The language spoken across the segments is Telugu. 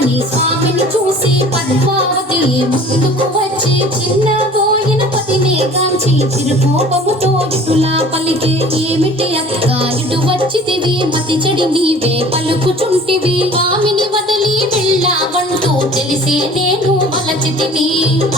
నీ స్వామిని చూసి పద్మావతి ముందుకు వచ్చి చిన్న పోయిన పతిని గాంచి చిరుకోపముతో ఇటులా పలికే ఏమిటి అక్క ఇటు వచ్చితివి మతి చెడి నీవే పలుకుచుంటివి స్వామిని వదిలి వెళ్ళావంటూ తెలిసే నేను వలచితివి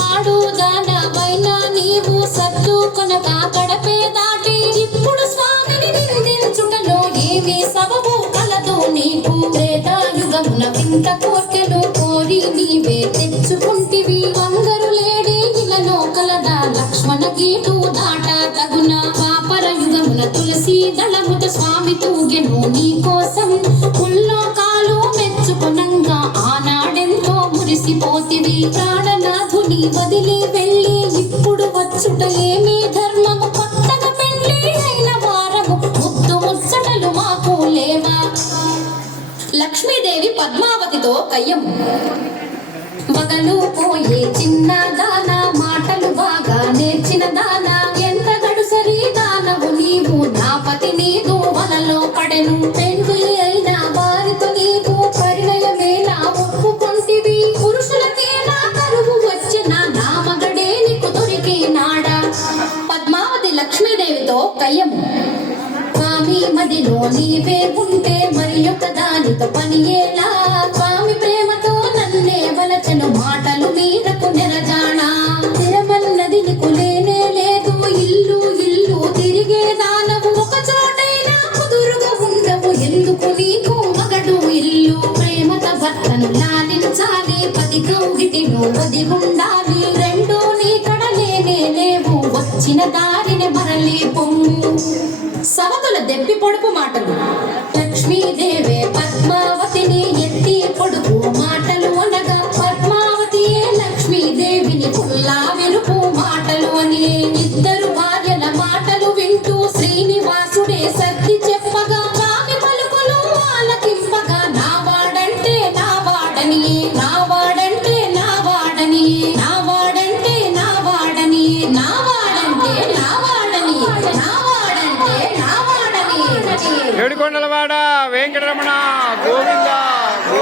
ఆడుదానవైనా నీవు సత్తు కొనక గడపే దాటి ఇప్పుడు స్వామిని నిందించుటలో ఏమి సబబు కలదు నీకు త్రేతాయుగమున వింత కోర్కెలు కోరి నీవే తెచ్చుకుంటివి అందరు లేడి ఇలలో కలదా లక్ష్మణ గీటు దాట తగున పాపర యుగమున తులసి దళముట స్వామి తూగెను నీ కోసం ముల్లోకాలు మెచ్చుకునంగా ఆనాడెంతో మురిసిపోతివి ప్రాణనాథుని వదిలి వెళ్ళి ఇప్పుడు వచ్చుట ఏమి ధర్మము కొత్తగా పెళ్లి అయిన వారము ముద్దు ముచ్చటలు మాకు లేవా. లక్ష్మీదేవి పద్మావతితో కయ్యం మగలు పోయే చిన్న దాన మాటలు బాగా నేర్చిన దాన ఎంత గడుసరి దానవు నీవు నా పతి నీదు వలలో పడెను పెండ్లి అయిన వారితో నీవు పరిణయమేలా ఒప్పుకొంటివి పురుషులకేనా కరువు వచ్చిన నా మగడే నీకు దొరికినాడా. పద్మావతి లక్ష్మీదేవితో కయ్యం స్వామి మదిలో నీవే ఉంటే మరి యొక్క దానితో పనియేలా స్వామి ప్రేమతో నన్నే వలచను మాటలు మీదకు నెరజానా తిరమన్నది నీకు లేనే లేదు ఇల్లు ఇల్లు తిరిగే దానవు ఒక చోటైనా కుదురుగా ఉండవు ఎందుకు నీకు మగడు ఇల్లు ప్రేమత భర్తను లాలించాలి పది కౌగిటిను వది ఉండాలి రెండు నీ కడలేనే లేవు వచ్చిన దారిని మరలి పొంగు. సవతుల దెప్పి పొడుపు మాటలు లక్ష్మీదేవే పద్మావతిని ఎత్తి పొడుపు మాటలు అనగా పద్మావతియే లక్ష్మీదేవిని పుల్లా వెలుపు మాటలు అని ఇద్దరు భార్యల మాటలు వింటూ శ్రీనివాసుడే సర్ది చెప్పగా స్వామి పలుకులు ఆలకింపగా నా వాడంటే నా వాడని నా వాడంటే నా వాడని నా వాడంటే నా వాడని నా వాడంటే నా వాడని నా వాడంటే నా వాడని. ఏడుకొండలవాడ వెంకటరమణ గోవింద.